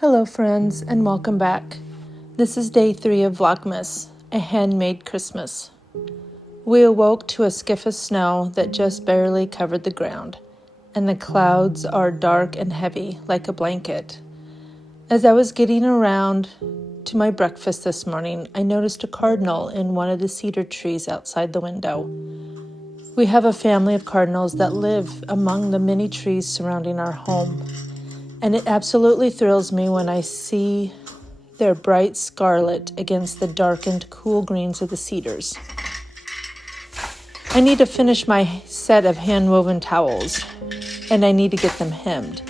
Hello friends, and welcome back. This is day 3 of Vlogmas, a handmade Christmas. We awoke to a skiff of snow that just barely covered the ground, and the clouds are dark and heavy like a blanket. As I was getting around to my breakfast this morning, I noticed a cardinal in one of the cedar trees outside the window. We have a family of cardinals that live among the many trees surrounding our home. And it absolutely thrills me when I see their bright scarlet against the darkened, cool greens of the cedars. I need to finish my set of hand-woven towels, and I need to get them hemmed.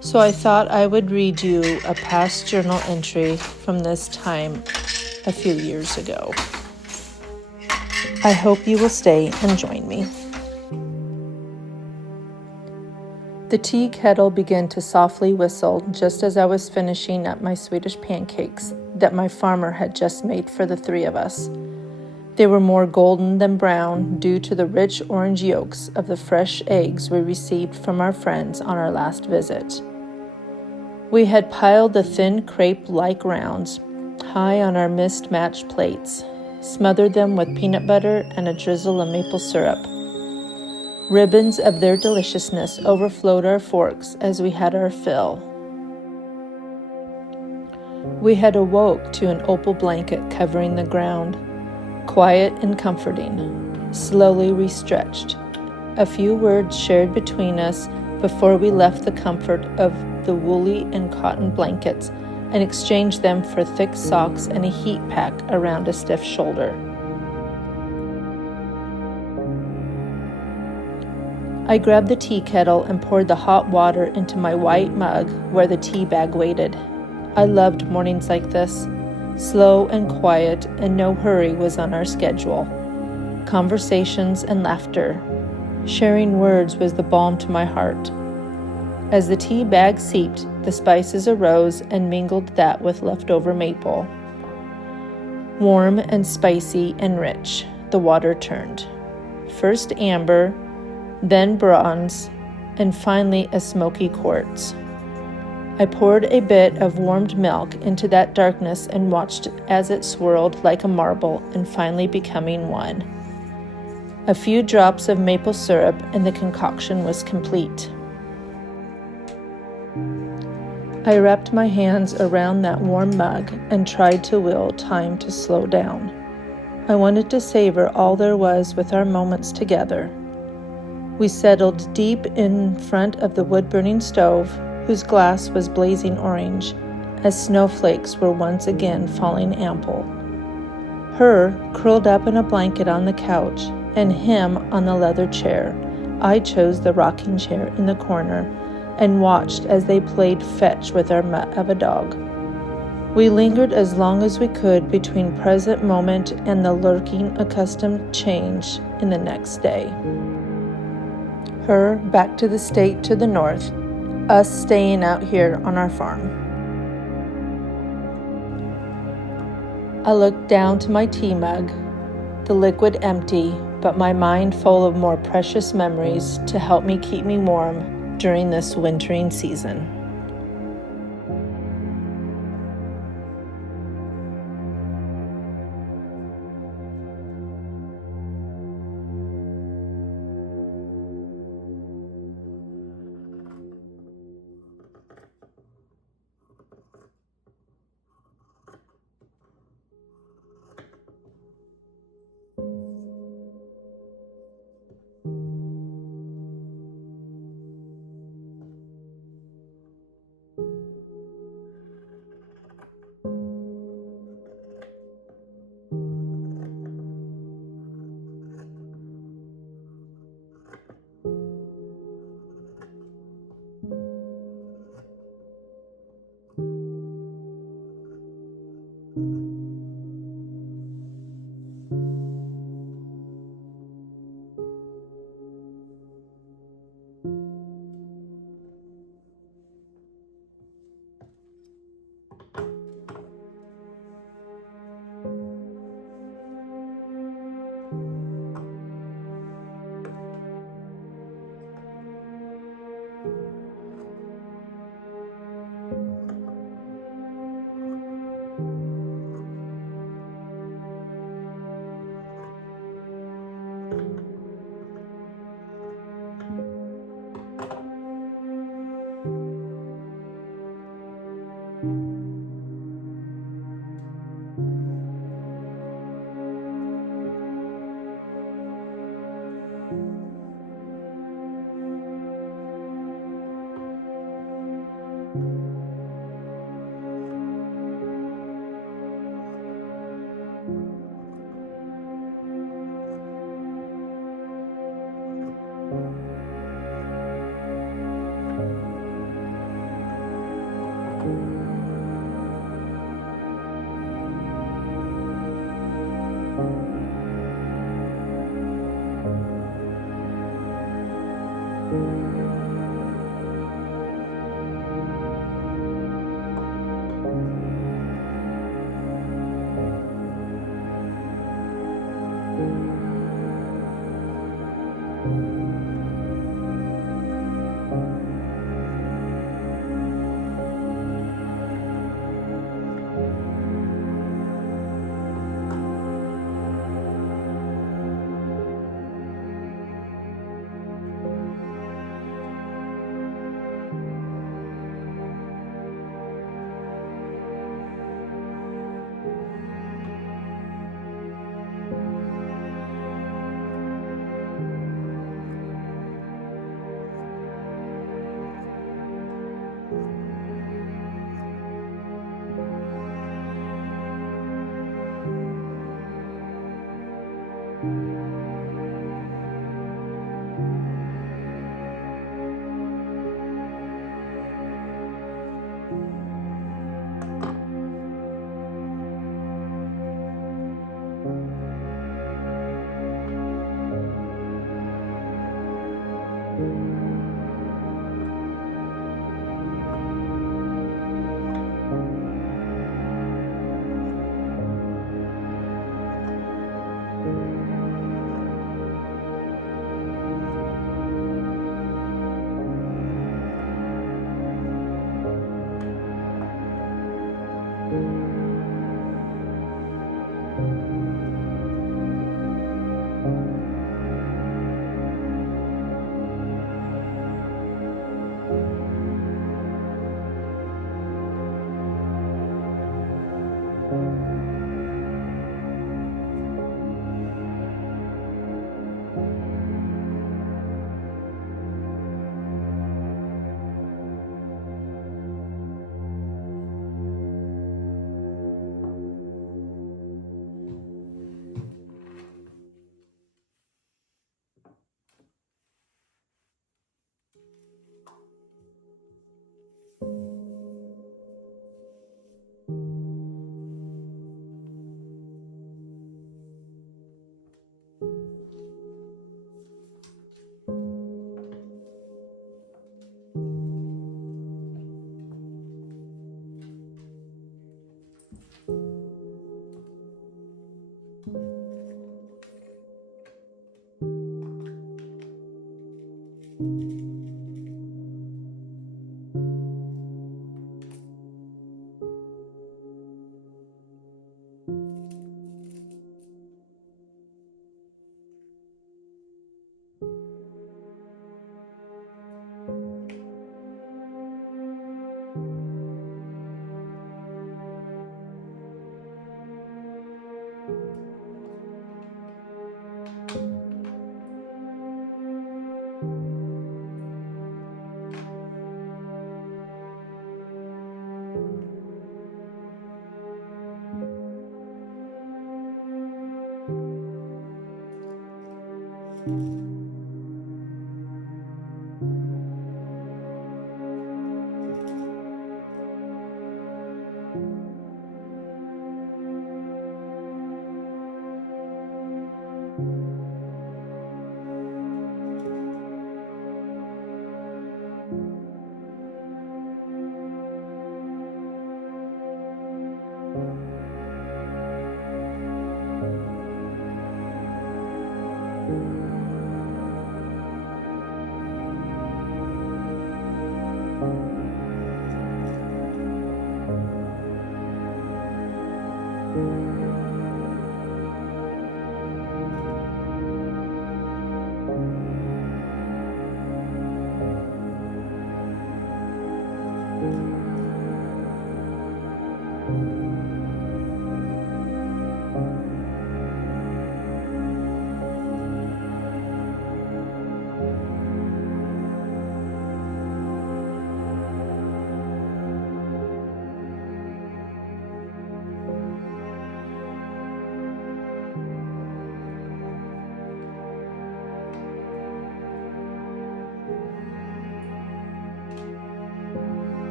So I thought I would read you a past journal entry from this time a few years ago. I hope you will stay and join me. The tea kettle began to softly whistle just as I was finishing up my Swedish pancakes that my farmer had just made for the 3 of us. They were more golden than brown due to the rich orange yolks of the fresh eggs we received from our friends on our last visit. We had piled the thin crepe-like rounds high on our mismatched plates, smothered them with peanut butter and a drizzle of maple syrup. Ribbons of their deliciousness overflowed our forks as we had our fill. We had awoke to an opal blanket covering the ground, quiet and comforting. Slowly we stretched. A few words shared between us before we left the comfort of the woolly and cotton blankets and exchanged them for thick socks and a heat pack around a stiff shoulder. I grabbed the tea kettle and poured the hot water into my white mug where the tea bag waited. I loved mornings like this. Slow and quiet, and no hurry was on our schedule. Conversations and laughter. Sharing words was the balm to my heart. As the tea bag seeped, the spices arose and mingled that with leftover maple. Warm and spicy and rich, the water turned. First amber, then bronze, and finally a smoky quartz. I poured a bit of warmed milk into that darkness and watched as it swirled like a marble and finally becoming one. A few drops of maple syrup and the concoction was complete. I wrapped my hands around that warm mug and tried to will time to slow down. I wanted to savor all there was with our moments together. We settled deep in front of the wood-burning stove, whose glass was blazing orange, as snowflakes were once again falling ample. Her curled up in a blanket on the couch, and him on the leather chair. I chose the rocking chair in the corner and watched as they played fetch with our mutt of a dog. We lingered as long as we could between present moment and the lurking accustomed change in the next day. Her back to the state to the north, us staying out here on our farm. I looked down to my tea mug, the liquid empty, but my mind full of more precious memories to help me keep me warm during this wintering season.